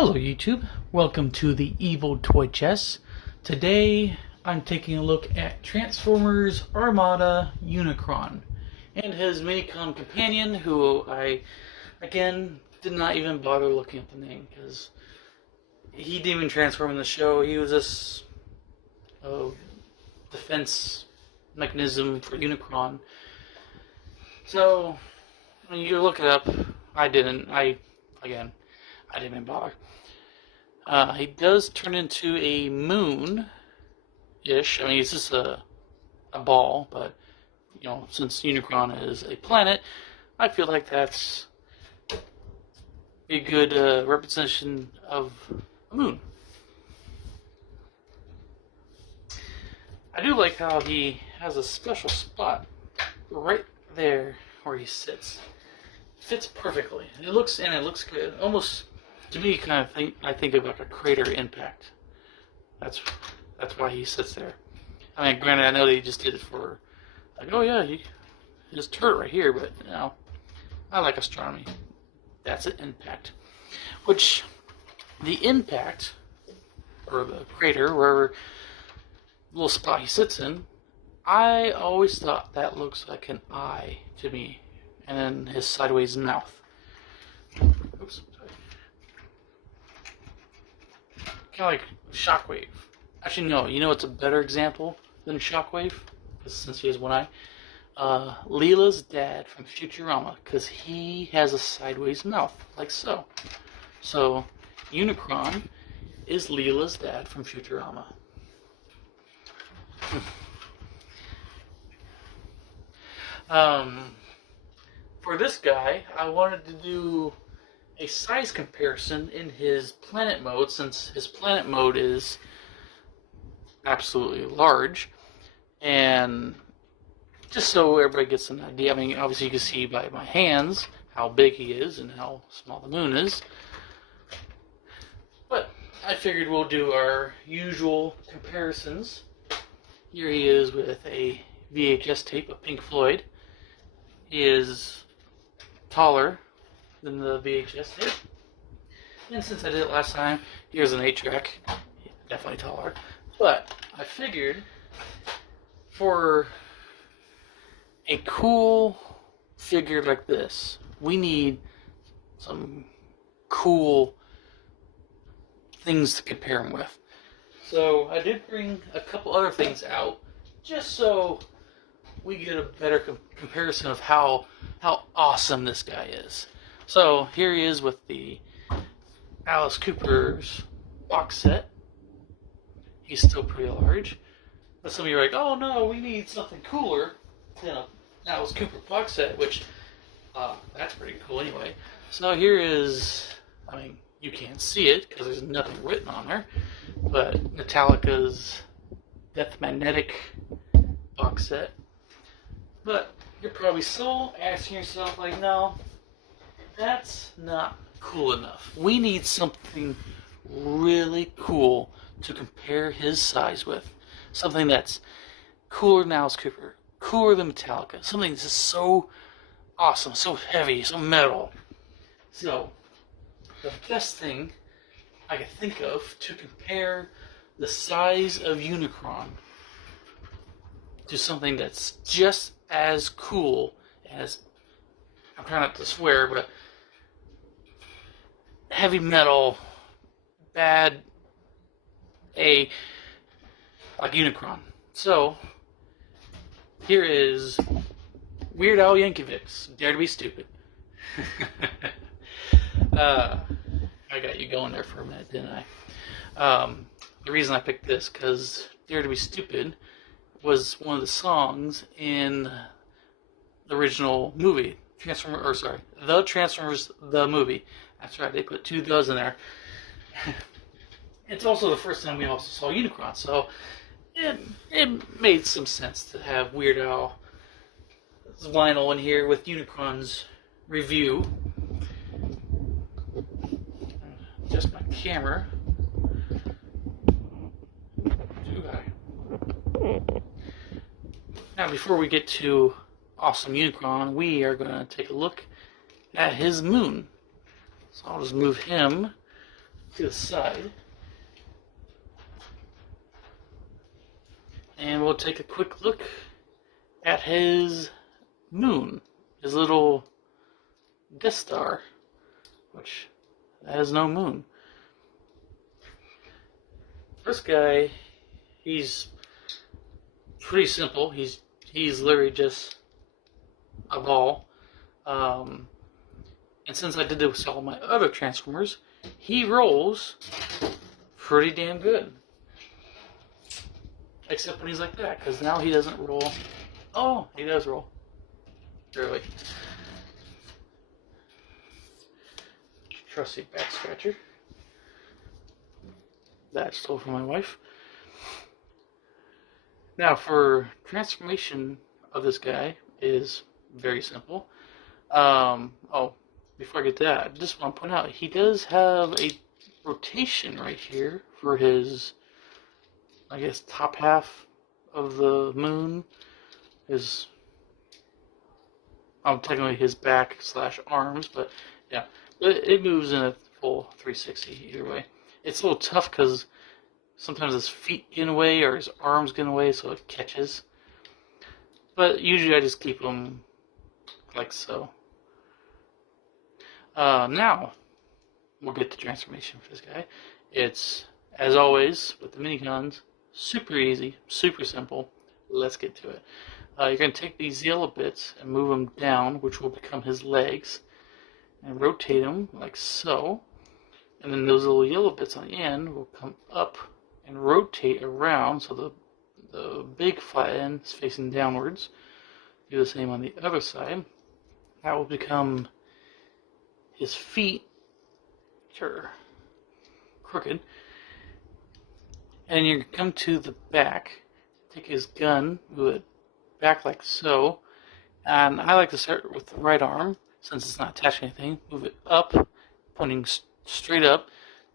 Hello YouTube, welcome to the Evil Toy Chest. Today I'm taking a look at Transformers Armada Unicron and his Minicon companion, who I, again, did not even bother looking at the name because he didn't even transform in the show. He was this defense mechanism for Unicron. So when you look it up, I didn't even bother. He does turn into a moon-ish. I mean, it's just a ball, but, you know, since Unicron is a planet, I feel like that's a good representation of a moon. I do like how he has a special spot right there where he sits. Fits perfectly. It looks good. Almost, to me, I think of like a crater impact. That's why he sits there. I mean, granted, I know that he just did it for, like, oh yeah, his turret right here, but you know, I like astronomy. That's an impact. Which, the impact, or the crater, wherever little spot he sits in, I always thought that looks like an eye to me, and then his sideways mouth. Oops. Kind of like Shockwave. Actually, no. You know what's a better example than Shockwave? Since he has one eye. Leela's dad from Futurama, because he has a sideways mouth, like so. So, Unicron is Leela's dad from Futurama. For this guy, I wanted to do a size comparison in his planet mode, since his planet mode is absolutely large, and just so everybody gets an idea. I mean, obviously you can see by my hands how big he is and how small the moon is, but I figured we'll do our usual comparisons. Here he is with a VHS tape of Pink Floyd. He is taller than the VHS tape. And since I did it last time, here's an 8-track. Definitely taller. But I figured for a cool figure like this, we need some cool things to compare him with. So I did bring a couple other things out just so we get a better comparison of how awesome this guy is. So here he is with the Alice Cooper's box set. He's still pretty large. But some of you are like, oh no, we need something cooler than an Alice Cooper box set, which, that's pretty cool anyway. So here is, I mean, you can't see it because there's nothing written on there, but Metallica's Death Magnetic box set. But you're probably still asking yourself, like, no, that's not cool enough. We need something really cool to compare his size with. Something that's cooler than Alice Cooper, cooler than Metallica. Something that's just so awesome, so heavy, so metal. So, the best thing I could think of to compare the size of Unicron to something that's just as cool as, I'm trying not to swear, but heavy metal, like Unicron. So, here is Weird Al Yankovic's Dare to Be Stupid. I got you going there for a minute, didn't I? The reason I picked this, because Dare to Be Stupid was one of the songs in the original movie, The Transformers, the movie. That's right, they put 2 "thes" in there. It's also the first time we also saw Unicron, so it made some sense to have Weird Al's vinyl in here with Unicron's review. Just my camera. Too high. Now, before we get to awesome Unicron, we are going to take a look at his moon. So I'll just move him to the side. And we'll take a quick look at his moon, his little Death Star, which has no moon. First guy, he's pretty simple. He's literally just a ball. And since I did this with all my other Transformers, he rolls pretty damn good. Except when he's like that, because now he doesn't roll. Oh, he does roll. Barely. Trusty back scratcher. That stole from my wife. Now, for transformation of this guy is very simple. Oh, before I get to that, I just want to point out he does have a rotation right here for his, I guess, top half of the moon. His, technically his back / arms, but yeah, it moves in a full 360 either way. It's a little tough because sometimes his feet get in the way or his arms get in the way, so it catches. But usually I just keep them like so. Now, we'll get to transformation for this guy. It's, as always, with the miniguns, super easy, super simple. Let's get to it. You're going to take these yellow bits and move them down, which will become his legs, and rotate them like so. And then those little yellow bits on the end will come up and rotate around, so the big flat end is facing downwards. Do the same on the other side. That will become his feet, which are crooked. And you come to the back, take his gun, move it back like so. And I like to start with the right arm, since it's not attached to anything. Move it up, pointing straight up.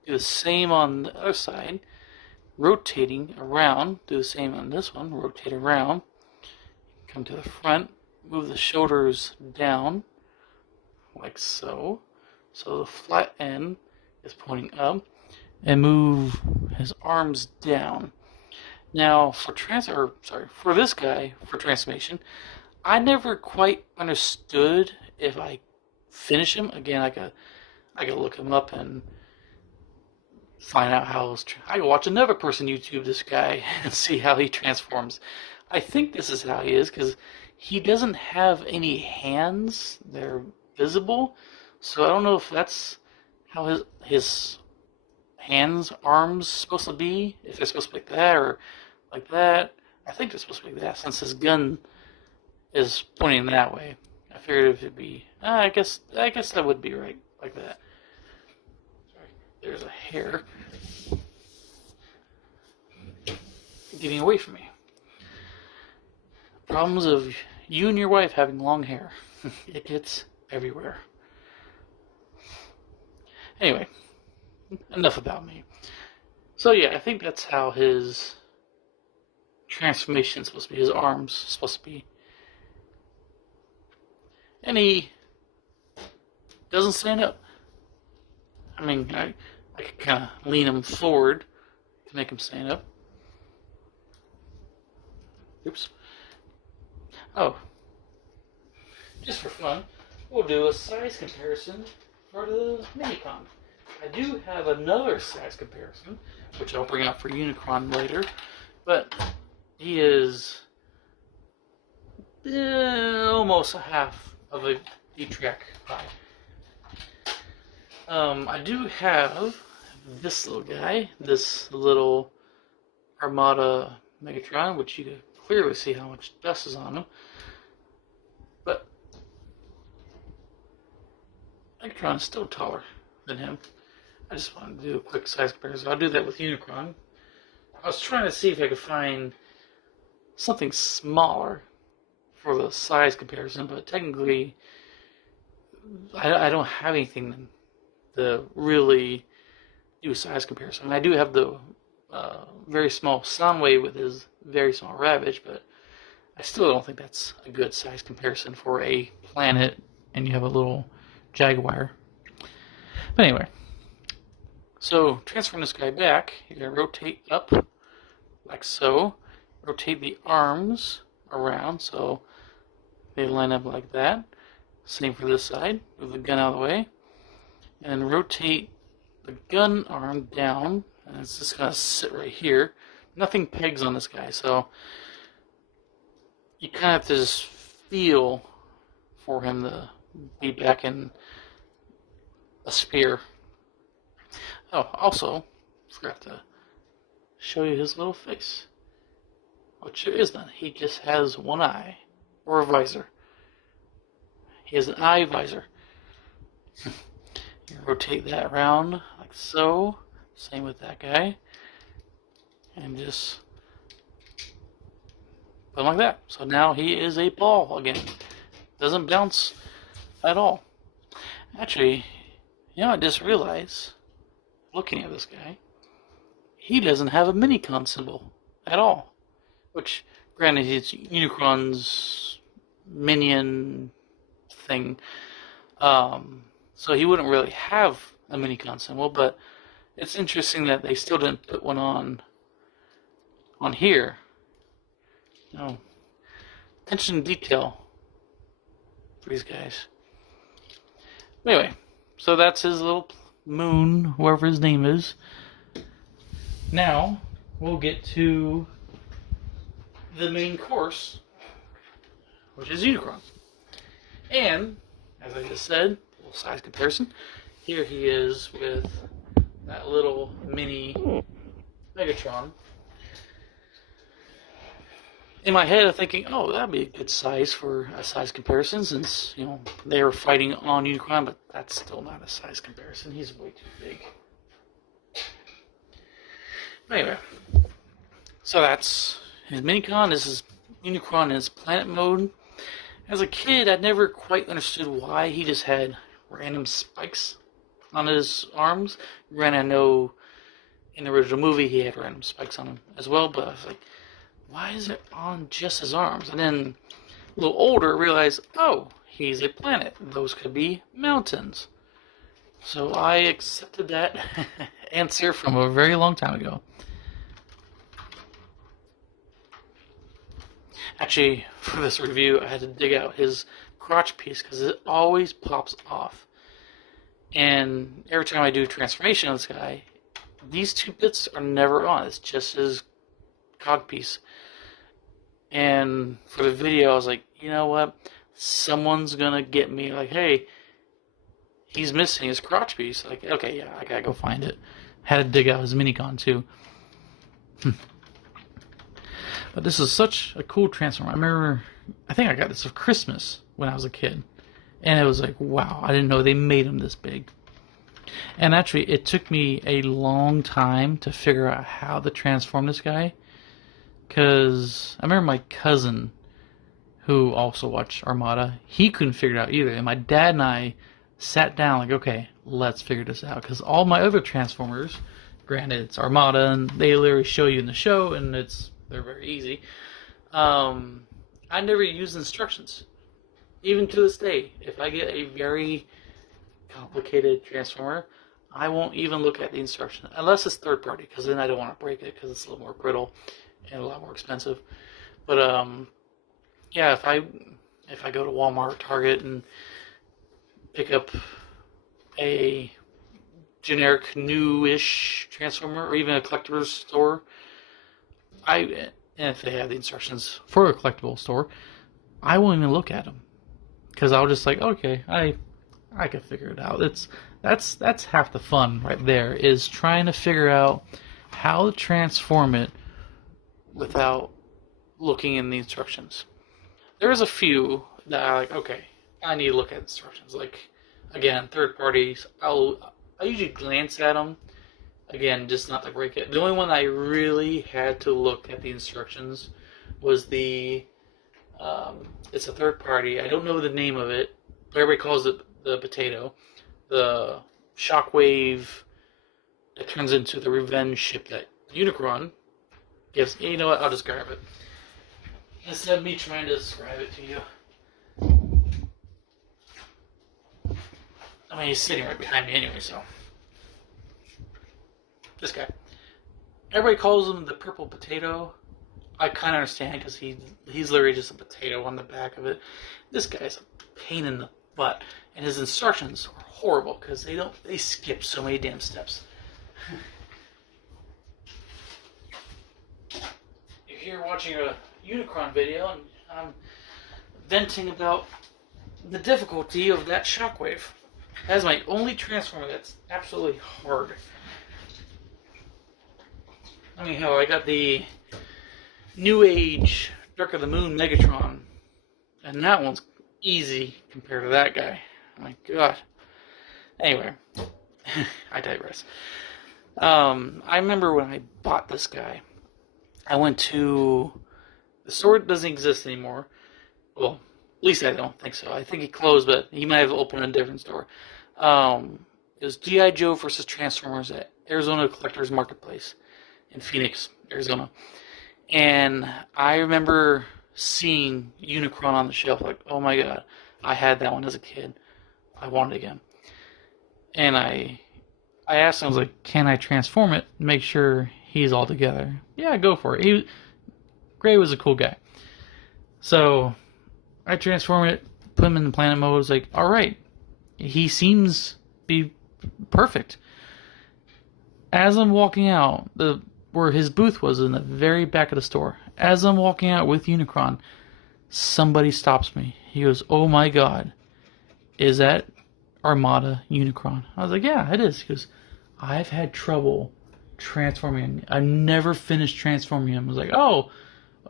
Do the same on the other side, rotating around. Do the same on this one, rotate around. Come to the front, move the shoulders down, like so. So the flat end is pointing up, and move his arms down. Now for this guy, for transformation, I never quite understood if I finish him. Again, I gotta look him up and find out how I can watch another person YouTube this guy and see how he transforms. I think this is how he is, because he doesn't have any hands. They're visible. So I don't know if that's how his hands, arms supposed to be. If they're supposed to be like that or like that. I think they're supposed to be like that, since his gun is pointing that way. I figured if it'd be, I guess that would be right, like that. Sorry, there's a hair getting away from me. Problems of you and your wife having long hair. It gets everywhere. Anyway, enough about me. So yeah, I think that's how his transformation is supposed to be. His arms supposed to be. And he doesn't stand up. I mean, I could kind of lean him forward to make him stand up. Oops. Oh. Just for fun, we'll do a size comparison for the Minicon. I do have another size comparison, which I'll bring out for Unicron later, but he is almost a half of a D-Track pie. I do have this little guy, this little Armada Megatron, which you can clearly see how much dust is on him. But Megatron is still taller than him. I just wanted to do a quick size comparison. I'll do that with Unicron. I was trying to see if I could find something smaller for the size comparison, but technically I don't have anything to really do a size comparison. I do have the very small Soundwave with his very small Ravage, but I still don't think that's a good size comparison for a planet and you have a little Jaguar. But anyway, So transferring this guy back, you're going to rotate up like so. Rotate the arms around so they line up like that. Same for this side. Move the gun out of the way. And rotate the gun arm down. And it's just going to sit right here. Nothing pegs on this guy, so you kind of have to just feel for him to be back in a spear. Oh, also, forgot to show you his little face. Which there is none. He just has one eye. Or a visor. He has an eye visor. You rotate that around like so. Same with that guy. And just put him like that. So now he is a ball again. Doesn't bounce at all. Actually, I just realized, looking at this guy, he doesn't have a minicon symbol at all. Which, granted, it's Unicron's minion thing. So he wouldn't really have a minicon symbol, but it's interesting that they still didn't put one on here. No. Attention to detail for these guys. Anyway, so that's his little moon, whoever his name is. Now, we'll get to the main course, which is Unicron. And, as I just said, a little size comparison. Here he is with that little mini Megatron. In my head, I'm thinking, oh, that'd be a good size for a size comparison, since, they were fighting on Unicron, but that's still not a size comparison. He's way too big. Anyway, so that's his minicon. This is Unicron in his planet mode. As a kid, I never quite understood why he just had random spikes on his arms. Granted, I know in the original movie he had random spikes on him as well, but I was like, why is it on just his arms? And then, a little older, realized, oh, he's a planet. Those could be mountains. So I accepted that answer from a very long time ago. Actually, for this review, I had to dig out his crotch piece because it always pops off. And every time I do a transformation of this guy, these two bits are never on. It's just his cog piece. And for the video, I was like, you know what? Someone's gonna get me. Like, hey, he's missing his crotch piece. Like, okay, yeah, I gotta go find it. Had to dig out his minicon too. But this is such a cool transformer. I think I got this for Christmas when I was a kid. And it was like, wow, I didn't know they made him this big. And actually, it took me a long time to figure out how to transform this guy. Because I remember my cousin, who also watched Armada, he couldn't figure it out either. And my dad and I sat down like, okay, let's figure this out. Because all my other Transformers, granted it's Armada, and they literally show you in the show, and they're very easy. I never use instructions. Even to this day, if I get a very complicated Transformer, I won't even look at the instructions. Unless it's third party, because then I don't want to break it, because it's a little more brittle and a lot more expensive. But, yeah, if I go to Walmart or Target and pick up a generic new-ish Transformer, or even a collector's store, and if they have the instructions for a collectible store, I won't even look at them. Because I'll just like, okay, I can figure it out. That's half the fun right there, is trying to figure out how to transform it without looking in the instructions. There's a few that I like, okay, I need to look at instructions. Like, again, third parties, I usually glance at them. Again, just not to break it. The only one I really had to look at the instructions was the, it's a third party. I don't know the name of it, but everybody calls it the potato. The shockwave that turns into the revenge ship that Unicron gives. You know what? I'll just grab it. Instead of me trying to describe it to you. I mean, he's sitting right behind me anyway, so. This guy. Everybody calls him the purple potato. I kind of understand because he's literally just a potato on the back of it. This guy's a pain in the butt, and his instructions are horrible because they skip so many damn steps. You're here watching a Unicron video, and I'm venting about the difficulty of that shockwave. That's my only transformer that's absolutely hard. I mean, hell, I got the New Age Dark of the Moon Megatron, and that one's easy compared to that guy. Oh my god. Anyway, I digress. I remember when I bought this guy, I went to... The store doesn't exist anymore. Well, at least I don't think so. I think he closed, but he might have opened a different store. It was G.I. Joe versus Transformers at Arizona Collectors Marketplace in Phoenix, Arizona. And I remember seeing Unicron on the shelf, like, oh my god, I had that one as a kid. I want it again. And I asked him, I was like, can I transform it and make sure he's all together? Yeah, go for it. Gray was a cool guy. So I transformed it, put him in the planet mode. I was like, alright, he seems to be perfect. As I'm walking out, where his booth was in the very back of the store, as I'm walking out with Unicron, somebody stops me. He goes, oh my god, is that Armada Unicron? I was like, yeah, it is. He goes, I've had trouble transforming him. I never finished transforming him. I was like, oh,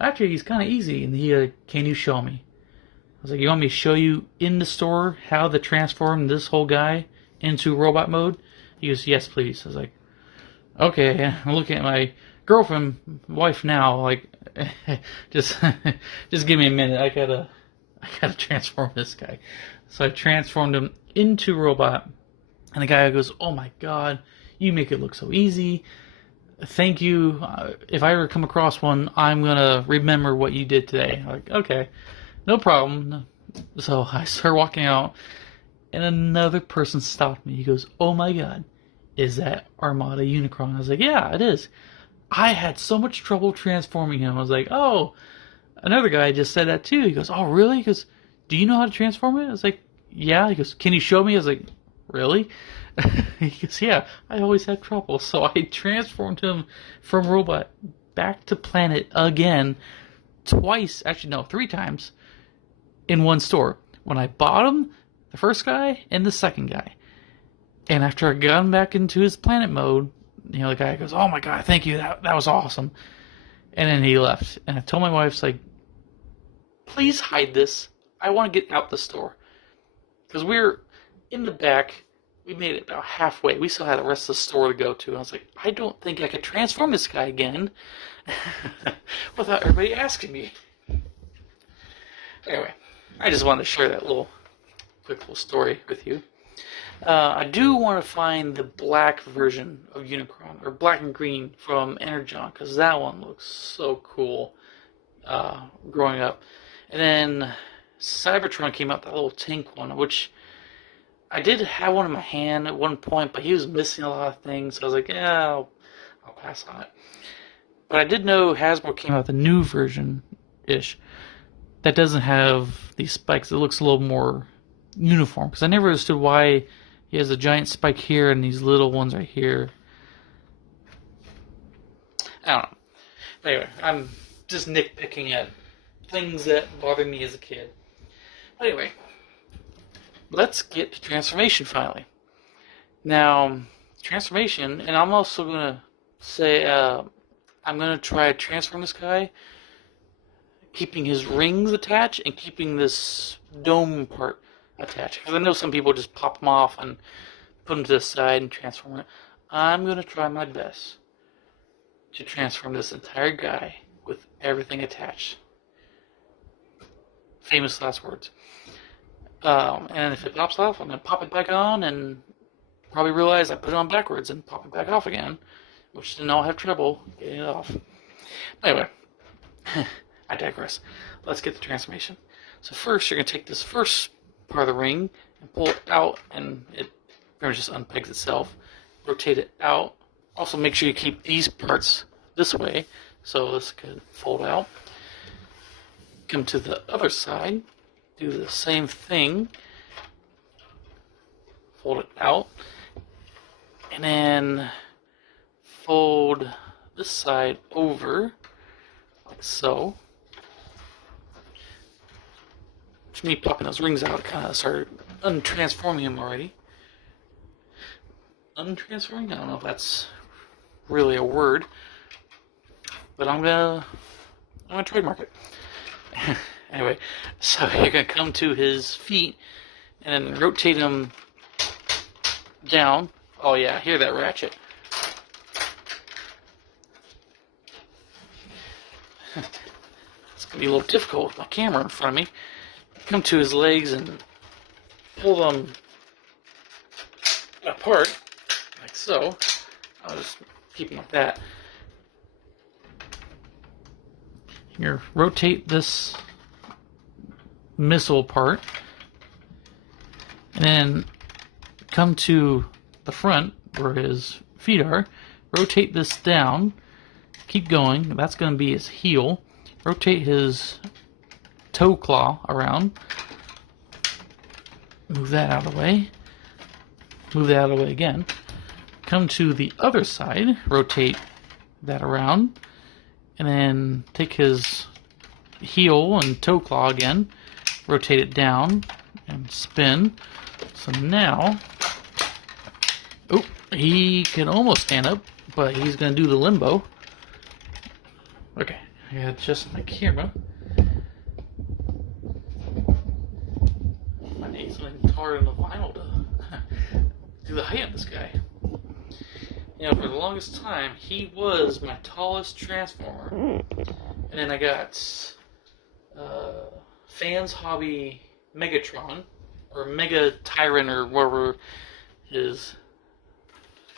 actually, he's kind of easy. And he, can you show me? I was like, you want me to show you in the store how to transform this whole guy into robot mode? He goes, yes, please. I was like, okay. I'm looking at my girlfriend, wife now, like, just give me a minute. I gotta transform this guy. So I transformed him into robot, and the guy goes, oh my god, you make it look so easy. Thank you. If I ever come across one, I'm gonna remember what you did today. I'm like, okay, no problem. So I start walking out, and another person stopped me. He goes, oh my god, is that Armada Unicron? I was like, yeah, it is. I had so much trouble transforming him. I was like, oh, another guy just said that too. He goes, oh really? He goes, do you know how to transform it? I was like, yeah. He goes, can you show me? I was like, really? He goes, yeah, I always had trouble. So I transformed him from robot back to planet again, twice, actually no, 3 times in one store. When I bought him, the first guy and the second guy. And after I got him back into his planet mode, you know, the guy goes, oh my god, thank you, that was awesome. And then he left. And I told my wife, like, please hide this. I want to get out the store. Because we're in the back. We made it about halfway. We still had the rest of the store to go to. And I was like, I don't think I could transform this guy again without everybody asking me. Anyway, I just wanted to share that quick little story with you. I do want to find the black version of Unicron, or black and green from Energon, because that one looks so cool growing up. And then Cybertron came out, that little tank one, which I did have one in my hand at one point, but he was missing a lot of things, so I was like, yeah, I'll pass on it. But I did know Hasbro came out with a new version-ish that doesn't have these spikes. It looks a little more uniform, because I never understood why he has a giant spike here and these little ones right here. I don't know. But anyway, I'm just nitpicking at things that bothered me as a kid. But anyway, let's get to transformation finally. Now, transformation, and I'm also going to say, I'm going to try to transform this guy, keeping his rings attached and keeping this dome part attached. Because I know some people just pop them off and put them to the side and transform it. I'm going to try my best to transform this entire guy with everything attached. Famous last words. And if it pops off, I'm going to pop it back on and probably realize I put it on backwards and pop it back off again, which then I'll have trouble getting it off. Anyway, I digress. Let's get the transformation. So first, you're going to take this first part of the ring and pull it out, and it pretty much just unpegs itself. Rotate it out Also, make sure you keep these parts this way, so this could fold out. Come to the other side, do the same thing, fold it out, and then fold this side over, like so. Which me popping those rings out kind of started untransforming him already. Untransforming? I don't know if that's really a word, but I'm gonna trademark it. Anyway, so you're gonna come to his feet and then rotate him down. Oh yeah, hear that ratchet. It's gonna be a little difficult with my camera in front of me. Come to his legs and pull them apart, like so. I'll just keep them like that. Here, rotate this missile part, and then come to the front where his feet are. Rotate this down. Keep going. That's going to be his heel. Rotate his toe claw around. Move that out of the way. Move that out of the way again. Come to the other side. Rotate that around. And then take his heel and toe claw again. Rotate it down and spin. So now, oh, he can almost stand up, but he's going to do the limbo. Okay, I gotta adjust my camera. I need something taller than the vinyl to do the height of this guy. You know, for the longest time, he was my tallest transformer. And then I got Fans Hobby Megatron, or Mega Tyrant, or whatever his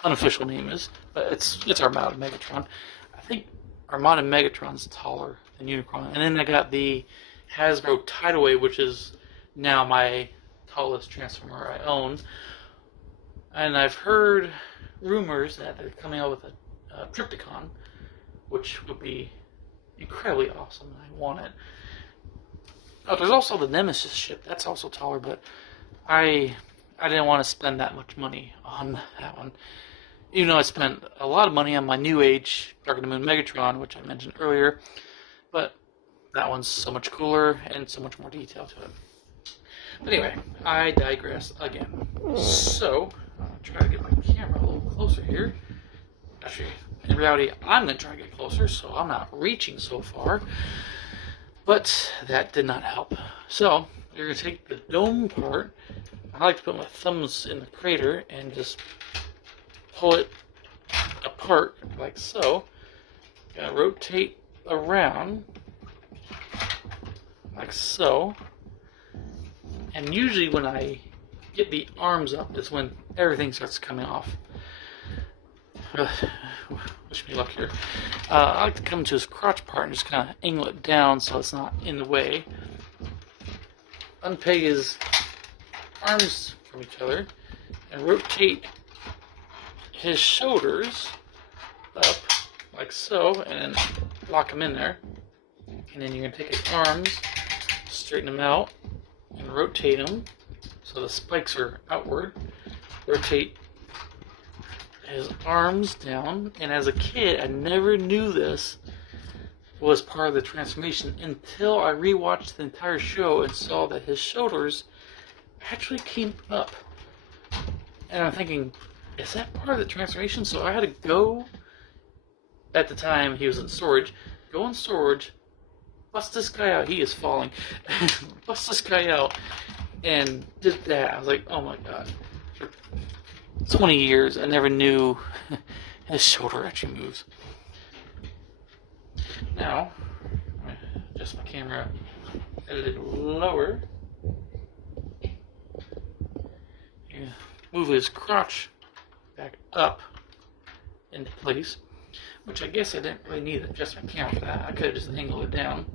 unofficial name is. But it's Armada Megatron. I think Armada Megatron's taller than Unicron. And then I got the Hasbro Tidal Wave, which is now my tallest transformer I own. And I've heard rumors that they're coming out with a Trypticon, which would be incredibly awesome. I want it. Oh, there's also the Nemesis ship. That's also taller, but I didn't want to spend that much money on that one. Even though I spent a lot of money on my New Age Dark of the Moon Megatron, which I mentioned earlier, but that one's so much cooler and so much more detail to it. But anyway, I digress again. So, I'll try to get my camera a little closer here. Actually, in reality, I'm going to try to get closer, so I'm not reaching so far. But that did not help. So, you're going to take the dome part. I like to put my thumbs in the crater and just pull it apart like so. Going to rotate around like so. And usually when I get the arms up is when everything starts coming off. Wish me luck here. I like to come to his crotch part and just kind of angle it down so it's not in the way. Unpeg his arms from each other and rotate his shoulders up like so, and then lock them in there. And then you're going to take his arms, straighten them out, and rotate them so the spikes are outward. Rotate his arms down, and as a kid I never knew this was part of the transformation until I rewatched the entire show and saw that his shoulders actually came up. And I'm thinking, is that part of the transformation? So I had to go, at the time he was in storage, go in storage, bust this guy out, he is falling, bust this guy out, and did that. I was like, oh my god. For 20 years, I never knew his shoulder actually moves. Now, adjust my camera a little lower. Move his crotch back up into place, which I guess I didn't really need to adjust my camera for that. I could have just angled it down.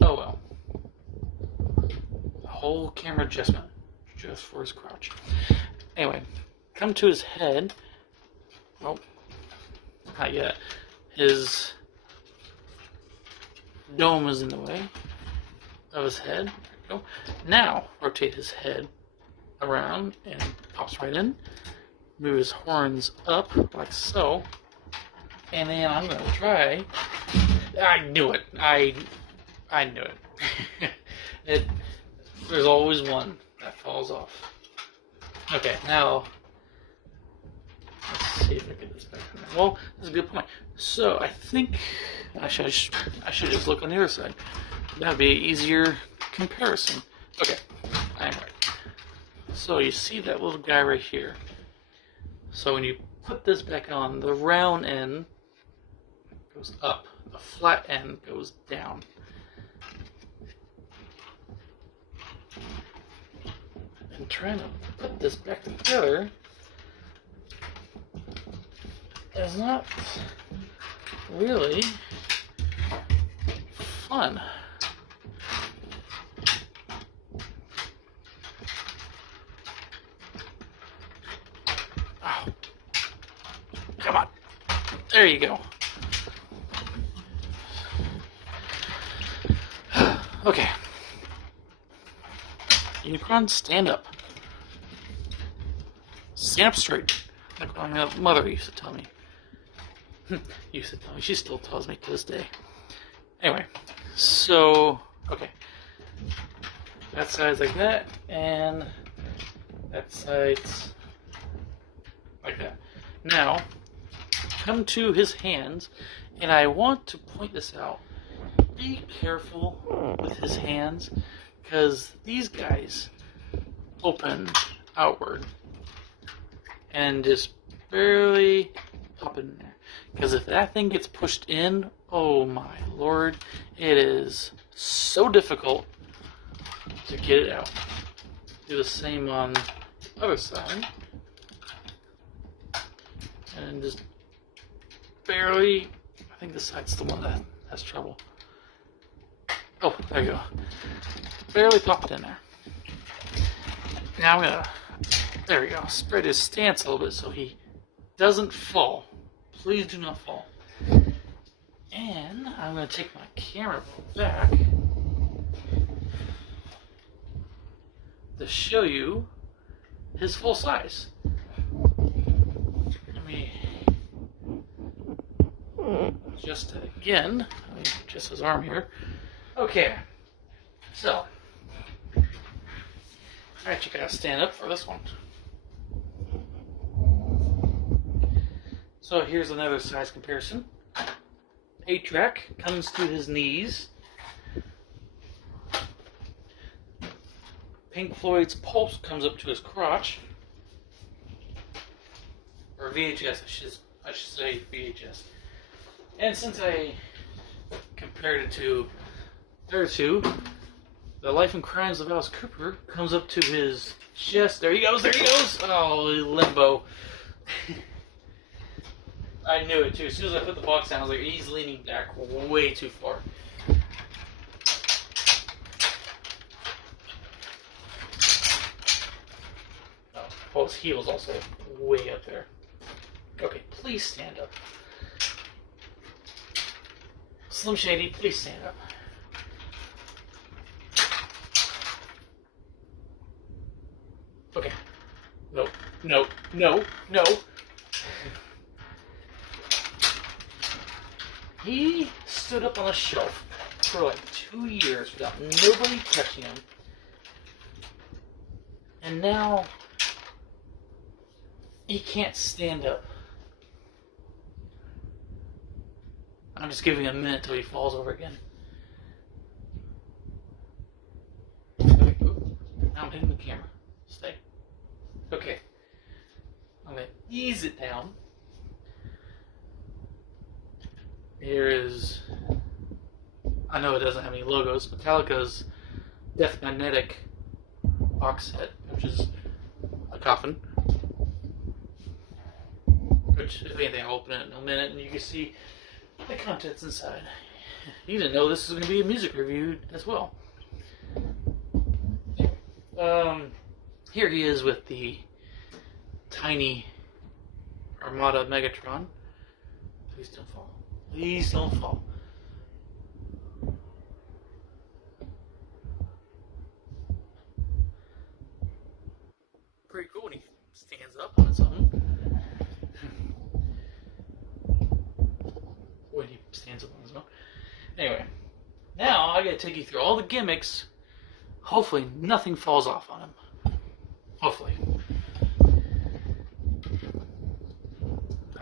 Oh well. The whole camera adjustment just for his crotch. Anyway, come to his head, Oh, not yet. His dome is in the way of his head. There we go. Now, rotate his head around and pops right in. Move his horns up like so. And then I'm going to try. I knew it. I knew it. There's always one that falls off. Okay, now let's see if I get this back in there. Well, that's a good point. So I think I should just look on the other side. That'd be an easier comparison. Okay, I'm right. So you see that little guy right here. So when you put this back on, the round end goes up, the flat end goes down. And trying to put this back together is not really fun. Oh. Come on. There you go. Okay. Unicron, stand up. Stand up straight. Like my mother used to tell me. She still tells me to this day. Anyway, so, okay. That side's like that, and that side's like that. Now, come to his hands, and I want to point this out. Be careful with his hands, because these guys open outward and just barely pop in there. Because if that thing gets pushed in, oh my lord, it is so difficult to get it out. Do the same on the other side. And just barely, I think this side's the one that has trouble. Oh, there you go. Barely pop it in there. Now I'm gonna, there we go, spread his stance a little bit so he doesn't fall. Please do not fall. And I'm going to take my camera back to show you his full size. Let me adjust it again. Let me adjust his arm here. Okay. So, alright, you gotta stand up for this one. So here's another size comparison. 8-track comes to his knees. Pink Floyd's Pulse comes up to his crotch. Or VHS, I should say VHS. And since I compared it to their two, The Life and Crimes of Alice Cooper comes up to his chest. There he goes, there he goes! Oh, limbo. I knew it too. As soon as I put the box down, I was like, he's leaning back way too far. Oh, his heel's also way up there. Okay, please stand up. Slim Shady, please stand up. Okay. No, no, no, no. He stood up on a shelf for like 2 years without nobody touching him. And now he can't stand up. I'm just giving him a minute till he falls over again. Okay, now I'm hitting the camera. Stay. Okay. I'm going to ease it down. Here is, I know it doesn't have any logos, Metallica's Death Magnetic box set, which is a coffin. Which, if anything, I'll open it in a minute and you can see the contents inside. You didn't know this was going to be a music review as well. Here he is with the tiny Armada Megatron. Please don't fall. Please don't fall. Pretty cool when he stands up on its own. When he stands up on his own. Anyway, now I gotta take you through all the gimmicks. Hopefully nothing falls off on him. Hopefully.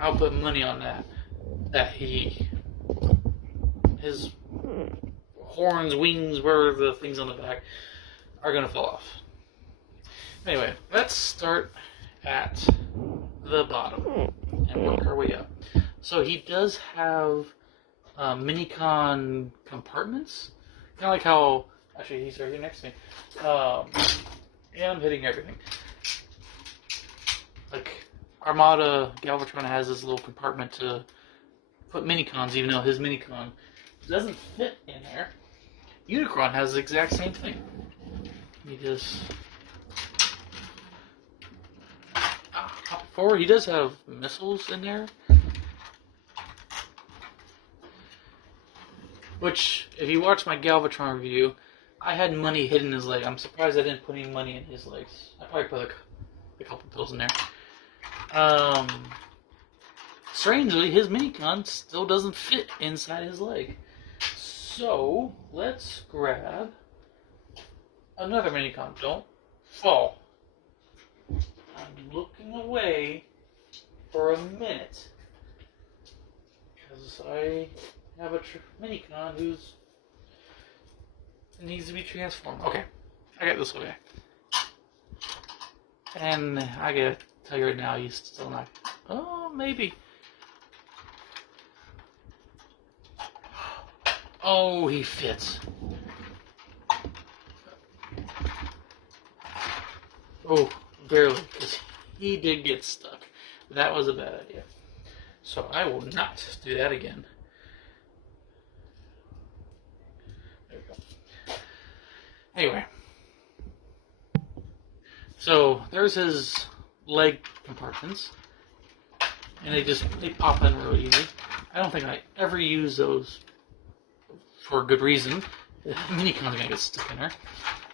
I'll put money on that. That his horns, wings, where the things on the back are gonna fall off. Anyway, let's start at the bottom and work our way up. So he does have minicon compartments, kind of like how, actually he's right here next to me, and I'm hitting everything. Like Armada Galvatron has this little compartment to put minicons, even though his minicon doesn't fit in there. Unicron has the exact same thing. He just hop forward. He does have missiles in there, which, if you watch my Galvatron review, I had money hidden in his leg. I'm surprised I didn't put any money in his legs. I probably put a couple pills in there. Strangely, his minicon still doesn't fit inside his leg. So, let's grab another minicon. Don't fall. I'm looking away for a minute because I have a minicon who needs to be transformed. Okay, I got this way. And I gotta tell you right now, he's still not. Oh, maybe. Oh, he fits. Oh, barely, because he did get stuck. That was a bad idea. So I will not do that again. There we go. Anyway. So there's his leg compartments. And they pop in really easy. I don't think I ever use those for a good reason. The minicon's gonna get stuck in there.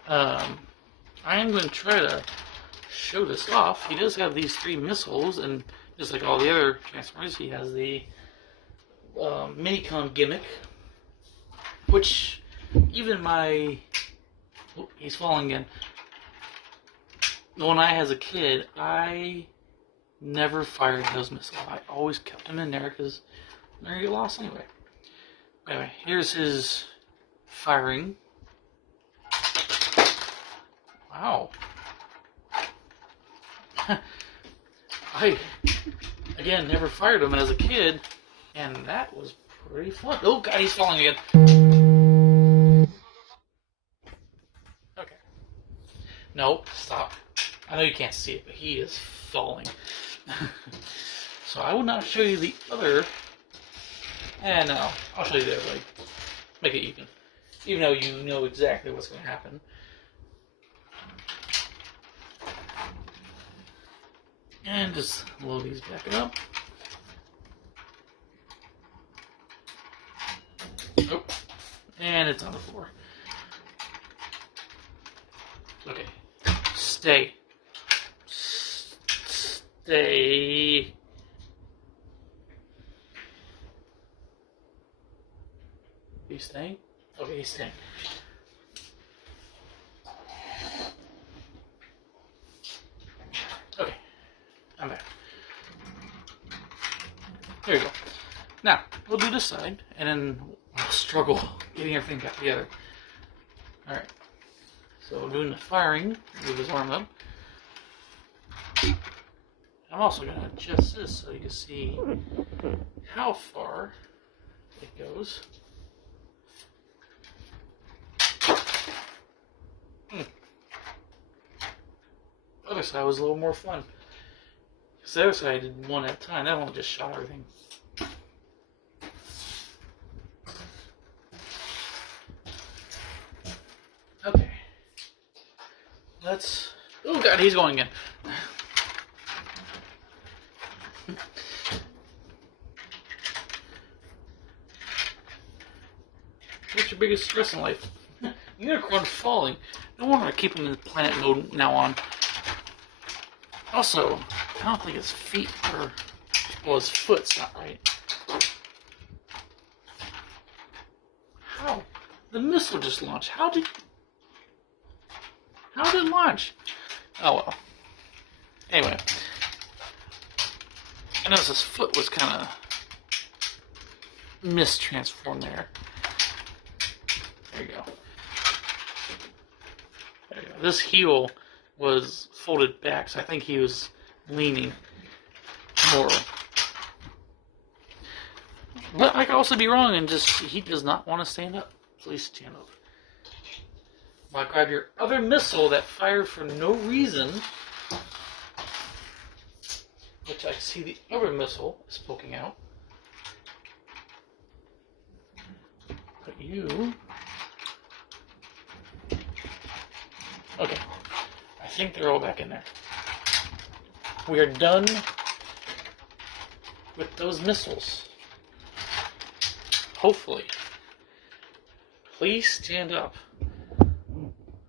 I am going to try to show this off. He does have these 3 missiles, and just like all the other Transformers, he has the minicon gimmick, which even my... Oh, he's falling again. When I was a kid, I never fired those missiles. I always kept them in there because they're going to get lost anyway. Anyway, here's his firing. Wow. I, again, never fired them as a kid, and that was pretty fun. Oh, God, he's falling again. Okay. No, stop. I know you can't see it, but he is falling. So I will not show you the other. And no, I'll show you the other leg. Make it even. Even though you know exactly what's going to happen. And just load these back up. Nope. And it's on the floor. Okay. Stay. Stay. He's staying? Okay, he's staying. Okay. I'm back. There we go. Now, we'll do this side, and then we'll struggle getting everything back together. Alright. So, doing the firing with his arm up. I'm also going to adjust this so you can see how far it goes. The other side was a little more fun. Because the other side I did one at a time. That one just shot everything. Okay. Let's... Oh, God, he's going again. your biggest stress in life? Unicron falling. No wonder I keep him in planet mode now on. Also, I don't think his feet are... Well, his foot's not right. How? The missile just launched. How did it launch? Oh well. Anyway. I noticed his foot was kind of mistransformed there. There you go. There you go. This heel was folded back, so I think he was leaning more. But I could also be wrong and just, he does not want to stand up. Please stand up. Now grab your other missile that fired for no reason, which I see the other missile is poking out. But you... Okay. I think they're all back in there. We are done with those missiles. Hopefully. Please stand up.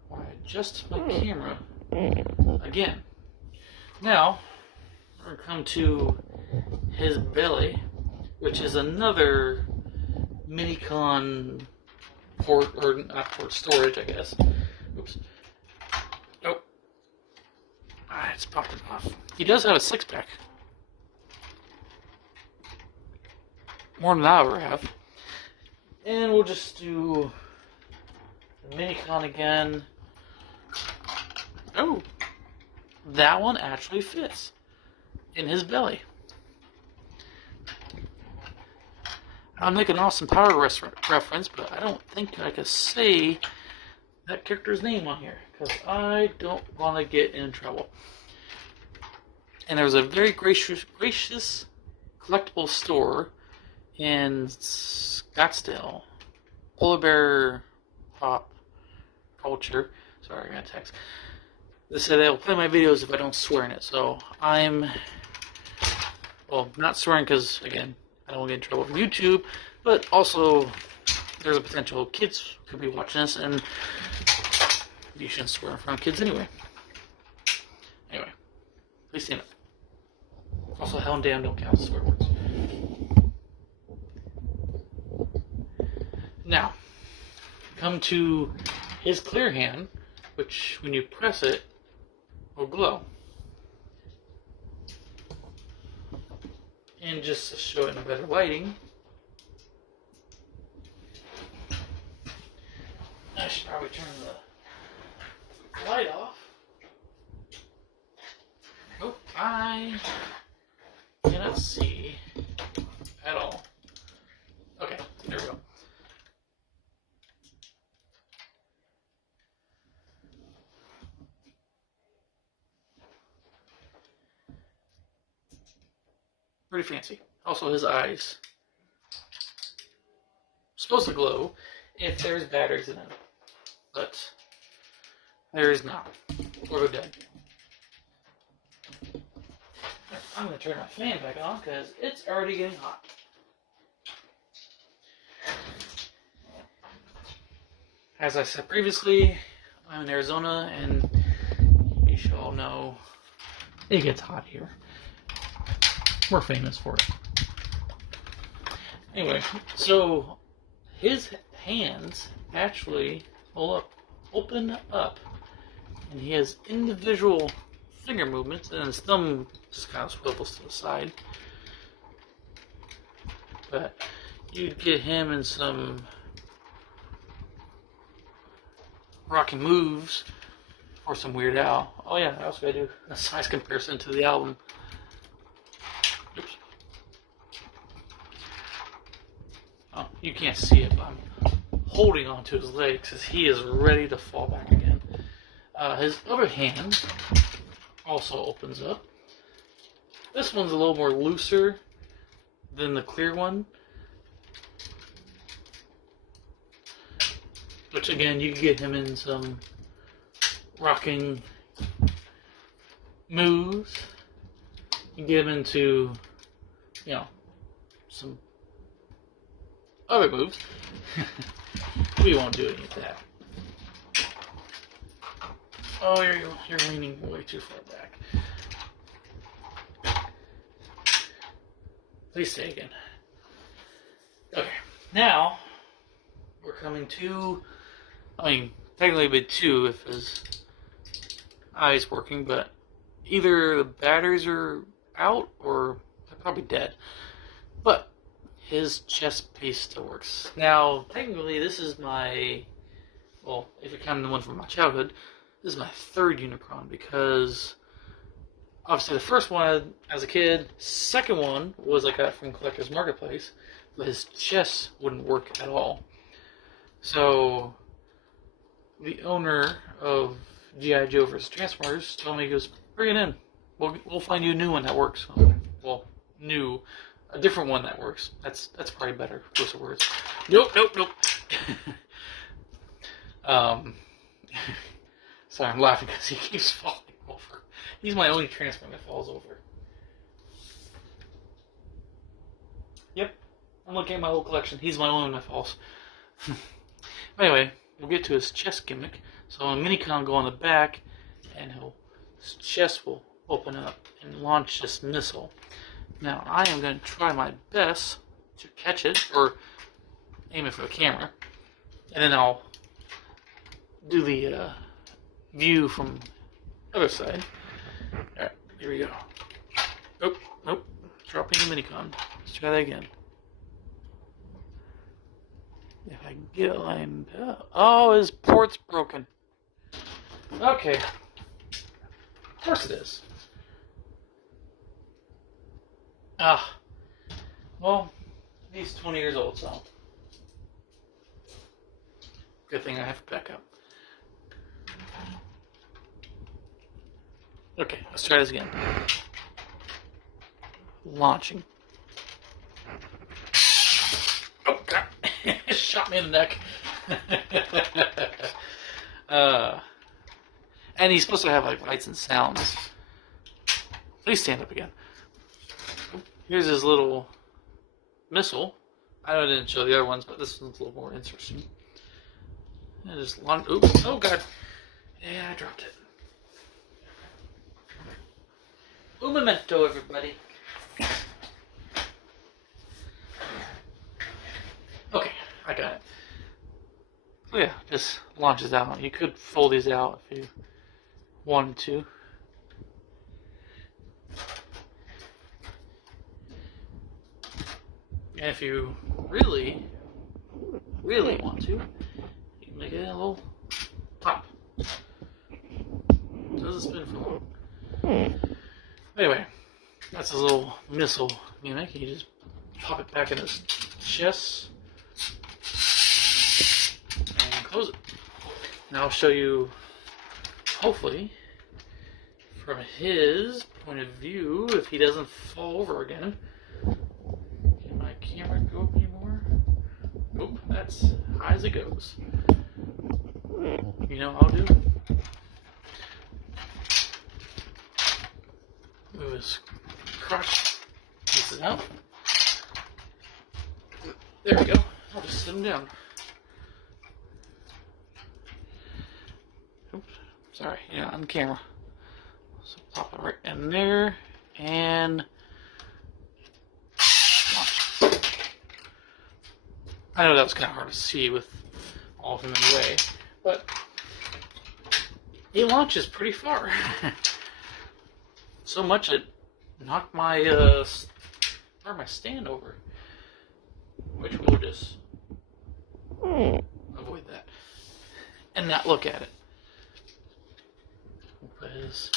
While I adjust my camera again. Now, we're going to come to his belly, which is another Minicon port, or not port, storage, I guess. Oops. Oh. Ah, it's popped it off. He does have a six-pack. More than I ever have. And we'll just do the Minicon again. Oh, that one actually fits in his belly. I'll make an Austin Power reference, but I don't think I can say that character's name on here because I don't want to get in trouble. And there was a very gracious collectible store in Scottsdale, Polar Bear Pop Culture. Sorry, I got a text. They said they'll play my videos if I don't swear in it. So I'm, well, not swearing because, again, I don't want to get in trouble from YouTube, but also there's a potential kids could be watching this, and you shouldn't swear in front of kids anyway. Anyway, please stand up. Also, hell and damn don't count as swear words. Now, come to his clear hand, which when you press it, will glow. And just to show it in better lighting, I should probably turn the light off. Oh, I cannot see at all. Okay, there we go. Pretty fancy. Also, his eyes supposed to glow if there's batteries in it, but there is not. Or they're dead. I'm going to turn my fan back on because it's already getting hot. As I said previously, I'm in Arizona, and you should all know it gets hot here. We're famous for it. Anyway, so his hands actually open up, and he has individual finger movements, and his thumb just kind of swivels to the side. But you'd get him in some rocking moves or some Weird Al. Oh yeah, I also gotta do a size comparison to the album. Oops. Oh, you can't see it, but I'm holding onto his legs because he is ready to fall back again. His other hand also opens up. This one's a little more looser than the clear one. Which again, you can get him in some rocking moves. You can get him into, you know, some other moves. We won't do any of that. Oh, you're leaning way too far back. Please stay again. Okay, now we're coming to, I mean, technically it'd be 2 if his eye's working, but either the batteries are out or they're probably dead. But his chest piece still works. Now, technically this is my, well, if you count the one from my childhood, this is my 3rd unicron, because obviously the first one as a kid, second one was I got from Collector's Marketplace, but his chest wouldn't work at all. So the owner of G.I. Joe vs. Transformers told me, he goes, bring it in. We'll find you a new one that works. Well, a different one that works. That's probably better choice of words. Nope. Sorry, I'm laughing because he keeps falling over. He's my only Transformer that falls over. Yep, I'm looking at my whole collection. He's my only one that falls. Anyway, we'll get to his chest gimmick. So a minicon will go on the back, and his chest will open up and launch this missile. Now, I am going to try my best to catch it, or aim it for the camera, and then I'll do the view from the other side. Alright, here we go. Oh, nope. Dropping the minicon. Let's try that again. If I can get it lined up. Oh, his port's broken. Okay. Of course it is. Well, he's 20 years old, so good thing I have to back up. Okay, let's try this again. Launching. Oh, God. Shot me in the neck. And he's supposed to have like lights and sounds. Please stand up again. Here's his little missile. I know I didn't show the other ones, but this one's a little more interesting. And just launch. Oops! Oh God! Yeah, I dropped it. Un memento, everybody. Okay, I got it. So yeah, just launches out. You could fold these out if you wanted to. And if you really want to, you can make it a little top. Doesn't spin for long. Anyway, that's his little missile gimmick. You just pop it back in his chest and close it. Now I'll show you, hopefully, from his point of view, if he doesn't fall over again. Can my camera go up anymore? Nope, that's high as it goes. You know what I'll do? Move his crotch pieces out. There we go. I'll just sit him down. Oops. Sorry, yeah, on camera. So pop it right in there and launch. I know that was kind of hard to see with all of them in the way, but he launches pretty far. So much it knocked my my stand over, which we'll just avoid that and not look at it. We'll put his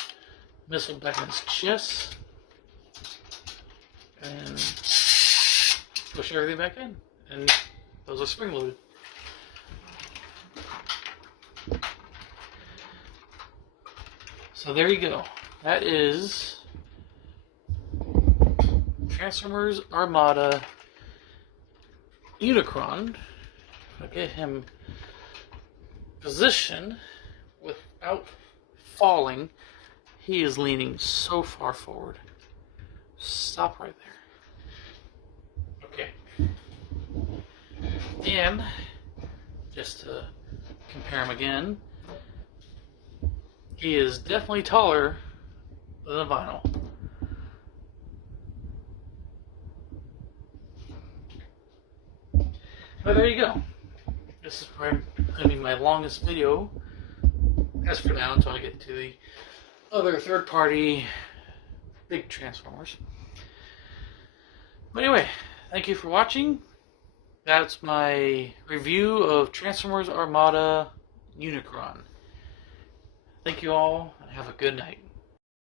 missile back in his chest and push everything back in, and those are spring loaded. So there you go. That is Transformers Armada Unicron. I'll get him positioned without falling. He is leaning so far forward. Stop right there. Okay. And just to compare him again, he is definitely taller than the vinyl. But there you go. This is probably going to be my longest video, as for now, until I get to the other third-party big Transformers. But anyway, thank you for watching. That's my review of Transformers Armada Unicron. Thank you all, and have a good night.